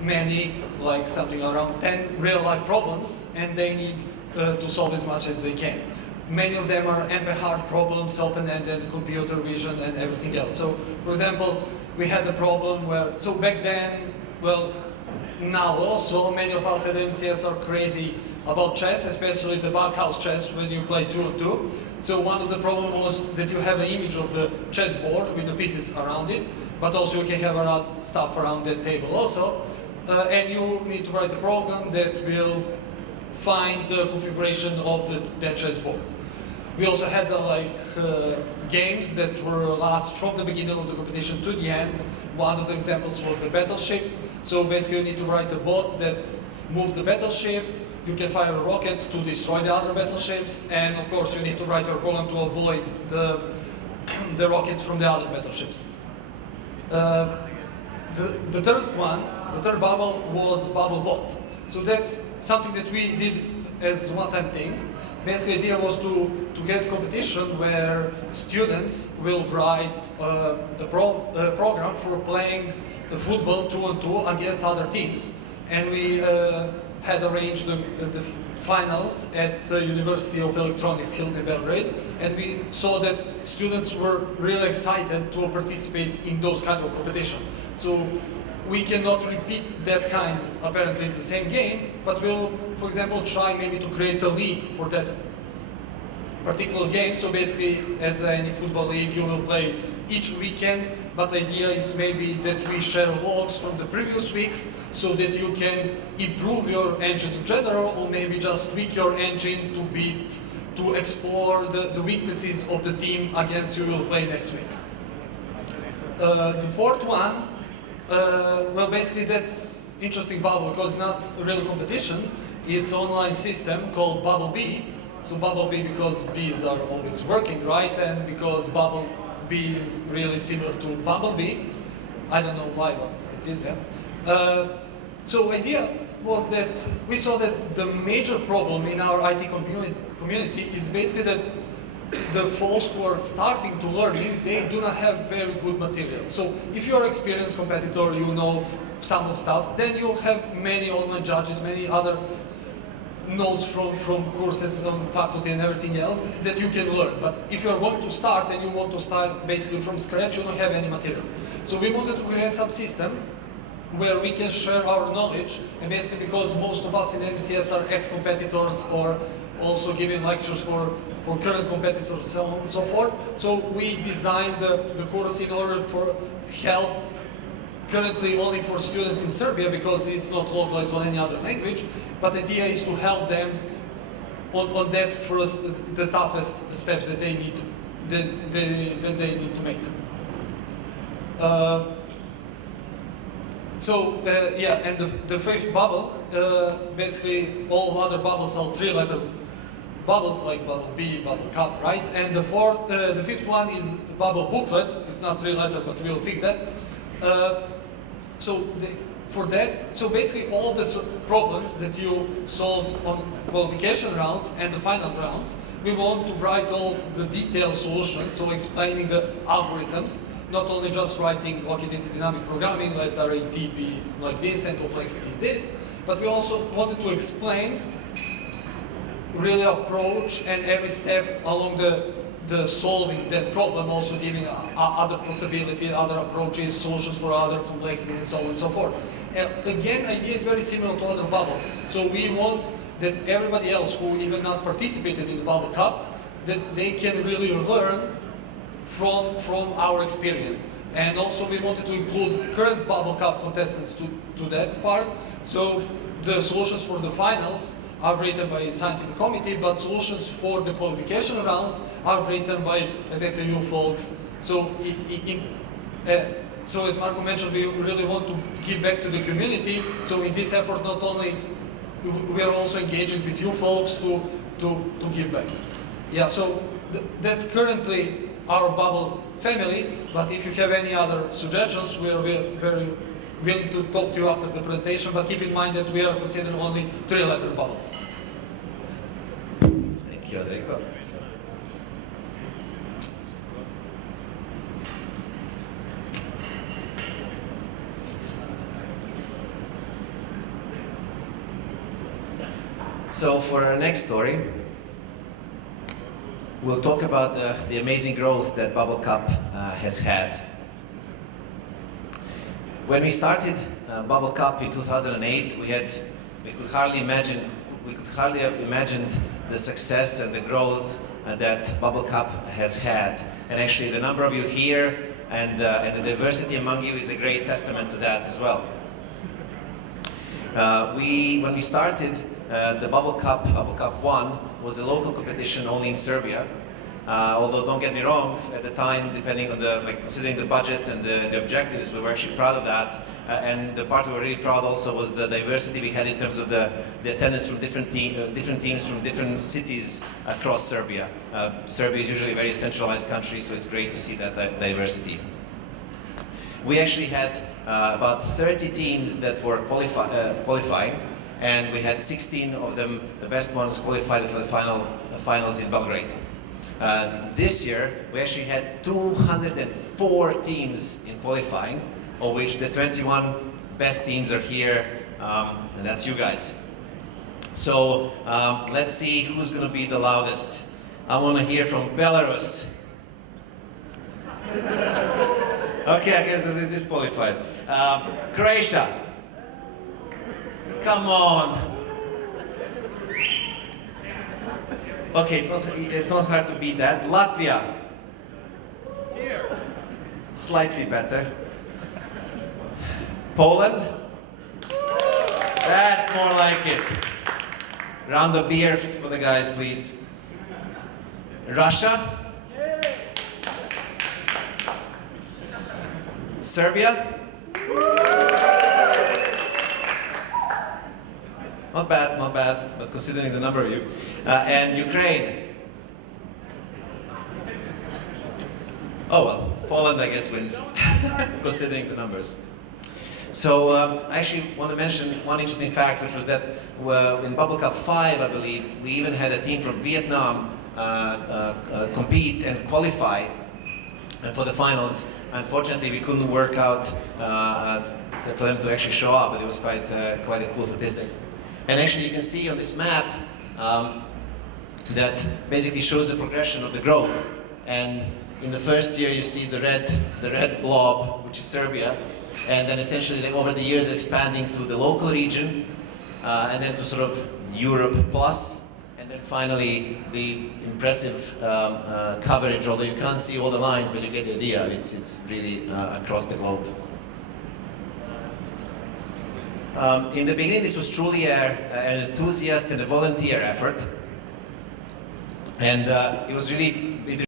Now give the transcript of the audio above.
many, like something around 10 real-life problems, and they need to solve as much as they can. Many of them are hard problems, open-ended, computer vision, and everything else. So, for example, we had a problem where, so back then, well, now also, many of us at MCS are crazy about chess, especially the backhouse chess when you play 2-on-2. So one of the problems was that you have an image of the chessboard with the pieces around it, but also you can have other stuff around that table also. And you need to write a program that will find the configuration of that chessboard. We also had games that were last from the beginning of the competition to the end. One of the examples was the battleship. So basically you need to write a bot that moves the battleship. You can fire rockets to destroy the other battleships, and of course you need to write a program to avoid the rockets from the other battleships. The third bubble was BubbleBot. So that's something that we did as one-time thing. Basically, the idea was to get a competition where students will write a program for playing football 2-on-2 against other teams. And we had arranged the finals at the University of Electronics in Belgrade, and we saw that students were really excited to participate in those kind of competitions. So we cannot repeat that kind, apparently it's the same game, but we'll, for example, try maybe to create a league for that particular game. So basically, as any football league, you will play each weekend, but the idea is maybe that we share logs from the previous weeks so that you can improve your engine in general, or maybe just tweak your engine to explore the weaknesses of the team against you will play next week. The fourth one, well, basically that's interesting bubble because it's not a real competition. It's an online system called BubbleB. So BubbleB because bees are always working, right? And because BubbleB is really similar to Bumblebee. I don't know why, but it is, yeah. So idea was that we saw that the major problem in our IT community is basically that the folks who are starting to learning, they do not have very good material. So if you're an experienced competitor, you know some of stuff, then you'll have many online judges, many other notes from courses on faculty and everything else that you can learn. But if you're going to start and you want to start basically from scratch, you don't have any materials. So we wanted to create some system where we can share our knowledge, and basically because most of us in MCS are ex-competitors or also giving lectures for current competitors, so on and so forth. So we designed the course in order for help currently only for students in Serbia because it's not localized on any other language, but the idea is to help them on that first, the toughest steps that they need to make. Yeah, and the fifth bubble, basically all other bubbles are three-letter bubbles like BubbleB, BubbleCup, right? And the fifth one is BubbleBooklet. It's not three-letter, but we'll fix that. For that, so basically all the problems that you solved on qualification rounds and the final rounds, we want to write all the detailed solutions, so explaining the algorithms, not only just writing, okay, this is dynamic programming, let array D be like this and complexity is this, but we also wanted to explain really approach and every step along the solving that problem, also giving other possibilities, other approaches, solutions for other complexity, and so on and so forth. And again, idea is very similar to other bubbles. So we want that everybody else who even not participated in the BubbleCup, that they can really learn from our experience. And also we wanted to include current BubbleCup contestants to that part. So the solutions for the finals are written by a scientific committee, but solutions for the qualification rounds are written by exactly you folks. So, so as Marko mentioned, we really want to give back to the community. So in this effort, not only we are also engaging with you folks to give back. Yeah, so that's currently our Bubble family. But if you have any other suggestions, we are very willing to talk to you after the presentation, but keep in mind that we are considering only three-letter bubbles. Thank you, Andreja. So for our next story, we'll talk about the amazing growth that BubbleCup has had. When we started BubbleCup in 2008, we could hardly have imagined the success and the growth that BubbleCup has had. And actually, the number of you here and the diversity among you is a great testament to that as well. When we started, the BubbleCup8 was a local competition only in Serbia. Although don't get me wrong, at the time, depending on considering the budget and the objectives, we were actually proud of that. And the part we were really proud also was the diversity we had in terms of the attendance from different teams from different cities across Serbia. Serbia is usually a very centralized country, so it's great to see that diversity. We actually had about 30 teams that were qualifying, and we had 16 of them, the best ones, qualified for the finals in Belgrade. This year, we actually had 204 teams in qualifying, of which the 21 best teams are here, and that's you guys. So let's see who's going to be the loudest. I want to hear from Belarus. Okay, I guess this is disqualified. Croatia. Come on. Okay, it's not hard to beat that. Latvia. Here. Slightly better. Poland. That's more like it. Round of beers for the guys, please. Russia. Serbia. Not bad, but considering the number of you. And Ukraine. Oh well, Poland I guess wins, considering the numbers. So I actually want to mention one interesting fact, which was that in BubbleCup8, I believe, we even had a team from Vietnam compete and qualify for the finals. Unfortunately, we couldn't work out for them to actually show up, but it was quite a cool statistic. And actually, you can see on this map that basically shows the progression of the growth. And in the first year, you see the red blob, which is Serbia, and then essentially over the years expanding to the local region, and then to sort of Europe plus, and then finally the impressive coverage. Although you can't see all the lines, but you get the idea. It's really across the globe. In the beginning, this was truly an enthusiast and a volunteer effort, and it was really